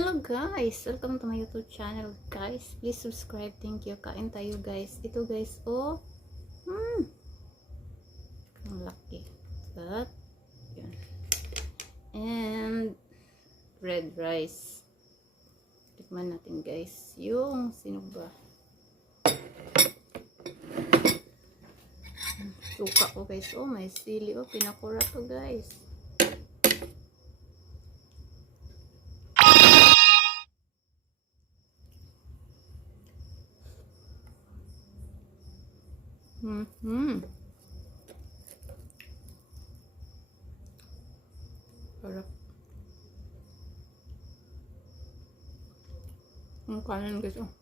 Hello guys! Welcome to my YouTube channel guys. Please subscribe. Thank you. Kain tayo guys. Ito guys, oh. Ang laki. That. Yun. And red rice. Tikman natin guys. Yung sinuba. Suka ko guys. Oh, may sili. Oh, pinakura to guys. Sarap. Ang kanin guys, oh.